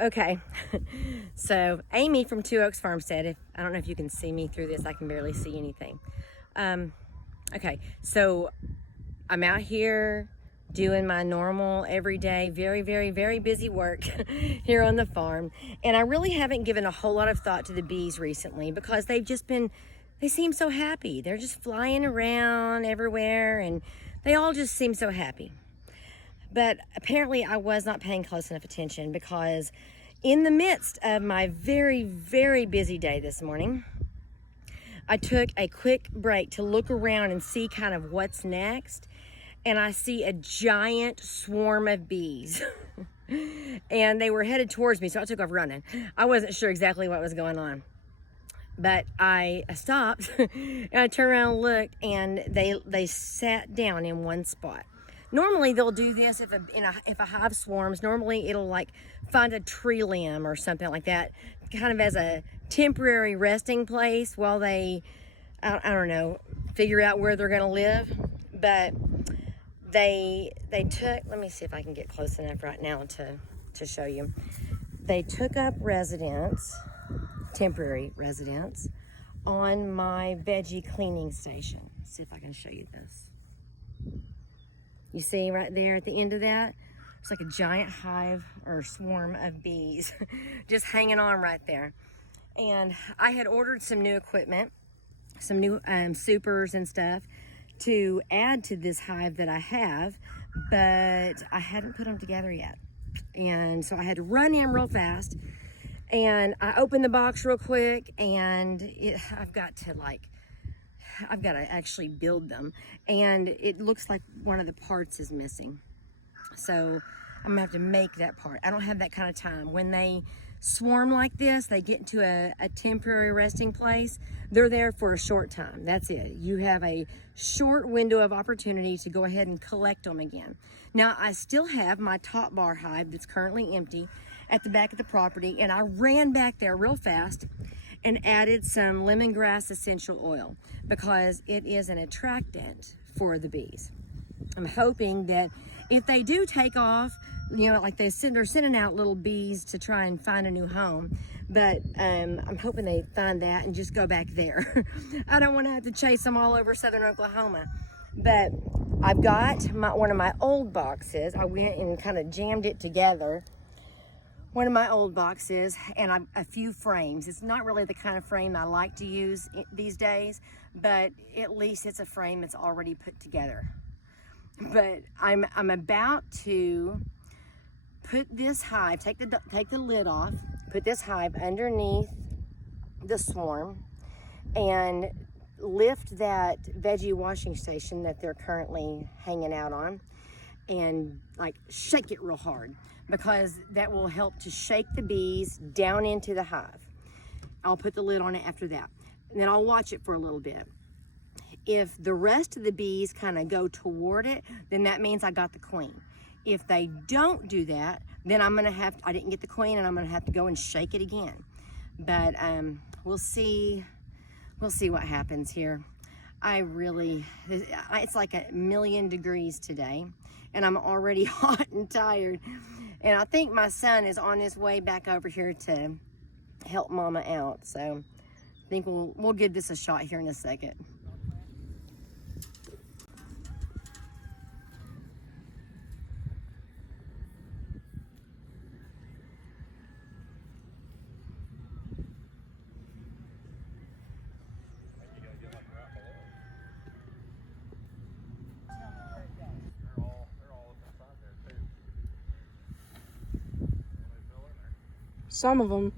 Okay, so Amy from Two Oaks Farmstead. I don't know if you can see me through this. I can barely see anything. Okay, so I'm out here doing my normal everyday, very, very, very busy work here on the farm. And I really haven't given a whole lot of thought to the bees recently because they seem so happy. They're just flying around everywhere and they all just seem so happy. But apparently I was not paying close enough attention because in the midst of my very, very busy day this morning, I took a quick break to look around and see kind of what's next. And I see a giant swarm of bees. And they were headed towards me, so I took off running. I wasn't sure exactly what was going on. But I stopped and I turned around and looked, and they sat down in one spot. Normally they'll do this if a hive swarms. Normally it'll like find a tree limb or something like that, kind of as a temporary resting place while they, I don't know, figure out where they're going to live. But they took, let me see if I can get close enough right now to show you. They took up residence, temporary residence, on my veggie cleaning station. Let's see if I can show you this. You see right there at the end of that? It's like a giant hive or swarm of bees just hanging on right there. And I had ordered some new equipment, some new supers and stuff to add to this hive that I have, but I hadn't put them together yet. And so I had to run in real fast, and I opened the box real quick, and I've got to actually build them, and it looks like one of the parts is missing. So I'm gonna have to make that part. I don't have that kind of time. When they swarm like this, they get into a temporary resting place. They're there for a short time. That's it. You have a short window of opportunity to go ahead and collect them again. Now, I still have my top bar hive that's currently empty at the back of the property, and I ran back there real fast and added some lemongrass essential oil because it is an attractant for the bees. I'm hoping that if they do take off, like they're sending out little bees to try and find a new home, but I'm hoping they find that and just go back there. I don't want to have to chase them all over southern Oklahoma. But I've got one of my old boxes. I went and kind of jammed it together. One of my old boxes and a few frames. It's not really the kind of frame I like to use these days, but at least it's a frame that's already put together. But I'm about to put this hive, take the lid off, put this hive underneath the swarm, and lift that veggie washing station that they're currently hanging out on, and like shake it real hard, because that will help to shake the bees down into the hive. I'll put the lid on it after that, and then I'll watch it for a little bit. If the rest of the bees kind of go toward it, then that means I got the queen. If they don't do that, then I didn't get the queen, and I'm gonna have to go and shake it again. But we'll see what happens here. It's like 1,000,000 degrees today, and I'm already hot and tired. And I think my son is on his way back over here to help Mama out. So I think we'll give this a shot here in a second. Some of them.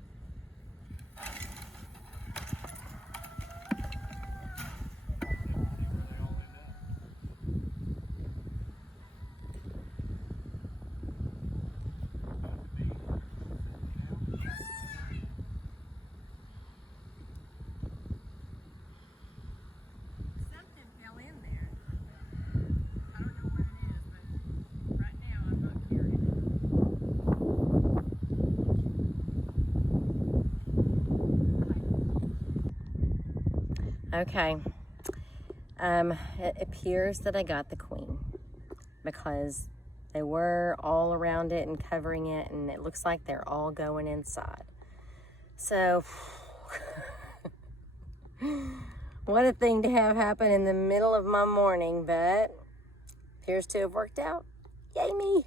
Something fell in there. I don't know what it is, but right now I'm not hearing it. Okay, it appears that I got the queen, because They were all around it and covering it, and it looks like they're all going inside. So, what a thing to have happen in the middle of my morning, but appears to have worked out. Yay me!